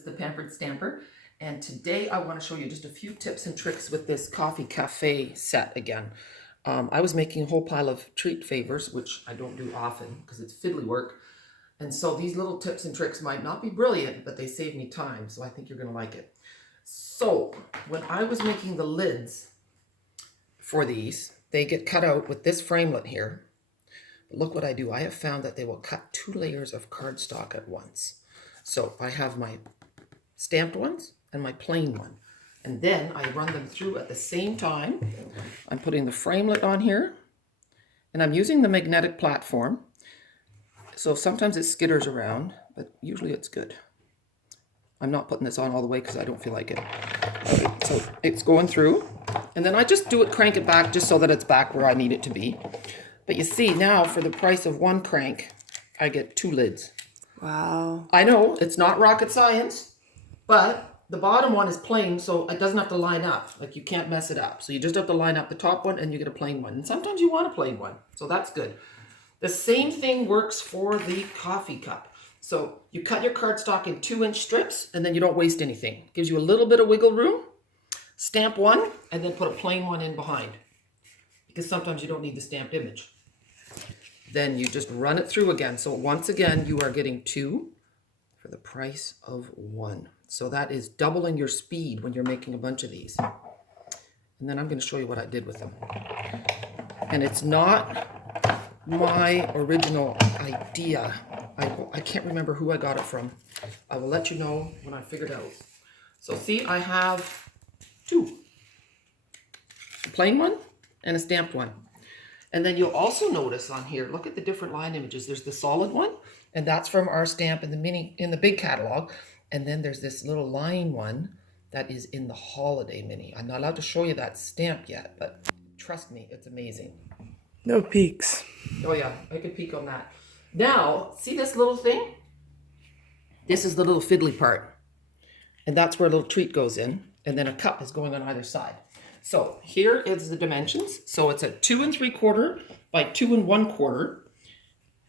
is the Pampered Stamper, and today I want to show you just a few tips and tricks with this coffee cafe set again. I was making a whole pile of treat favors, which I don't do often because it's fiddly work, and so these little tips and tricks might not be brilliant, but they save me time, so I think you're going to like it. So when I was making the lids for these, they get cut out with this framelit here. But look what I do. I have found that they will cut 2 layers of cardstock at once. So I have my stamped ones and my plain one. And then I run them through at the same time. I'm putting the framelit on here. And I'm using the magnetic platform. So sometimes it skitters around, but usually it's good. I'm not putting this on all the way because I don't feel like it. Okay, so it's going through. And then I just do it, crank it back just so that it's back where I need it to be. But you see now for the price of 1 crank, I get 2 lids. Wow. I know it's not rocket science, but the bottom one is plain, so it doesn't have to line up. Like you can't mess it up. So you just have to line up the top one and you get a plain one. And sometimes you want a plain one, so that's good. The same thing works for the coffee cup. So you cut your cardstock in 2-inch strips and then you don't waste anything. It gives you a little bit of wiggle room. Stamp one and then put a plain one in behind because sometimes you don't need the stamped image. Then you just run it through again. So once again, you are getting 2 for the price of 1. So that is doubling your speed when you're making a bunch of these. And then I'm going to show you what I did with them. And it's not my original idea. I can't remember who I got it from. I will let you know when I figure it out. So see, I have 2. A plain one and a stamped one. And then you'll also notice on here, look at the different line images. There's the solid one, and that's from our stamp in the big catalog. And then there's this little line one that is in the holiday mini. I'm not allowed to show you that stamp yet, but trust me, it's amazing. No peaks. Oh yeah, I could peek on that. Now, see this little thing? This is the little fiddly part. And that's where a little treat goes in. And then a cup is going on either side. So here is the dimensions. So it's a 2 3/4 by 2 1/4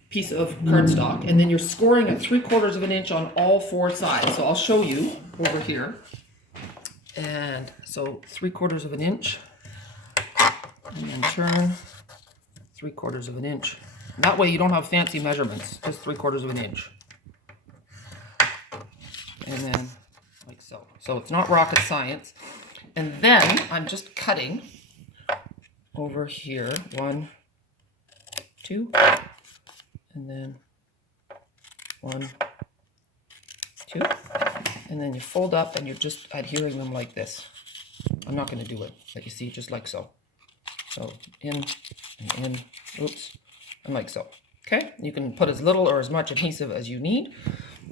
piece of cardstock. And then you're scoring at 3/4 of an inch on all 4 sides. So I'll show you over here. And so 3/4 of an inch. And then turn 3/4 of an inch. And that way you don't have fancy measurements, just 3/4 of an inch. And then like so. So it's not rocket science. And then I'm just cutting over here. 1, 2, and then 1, 2. And then you fold up and you're just adhering them like this. I'm not going to do it, but you see, just like so. So in and in, oops, and like so. Okay, you can put as little or as much adhesive as you need.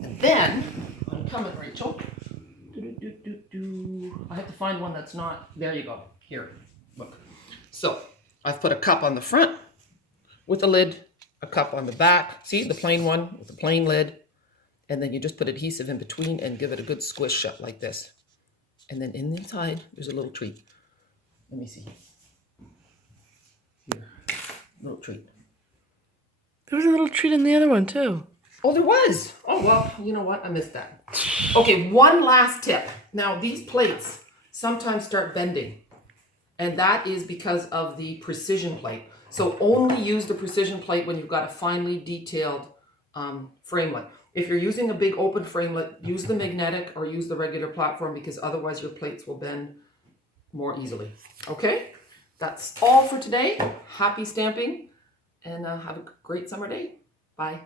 And then, I'm coming, Rachel. I have to find one that's not, there you go, here, look. So, I've put a cup on the front with a lid, a cup on the back, see the plain one with the plain lid, and then you just put adhesive in between and give it a good squish shut like this. And then inside, there's a little treat. Let me see. Here, little treat. There was a little treat in the other one too. Oh, there was. Oh, well, you know what? I missed that. Okay, one last tip. Now, these plates sometimes start bending, and that is because of the precision plate. So only use the precision plate when you've got a finely detailed framelit. If you're using a big open framelit, use the magnetic or use the regular platform because otherwise your plates will bend more easily. Okay? That's all for today. Happy stamping, and have a great summer day. Bye.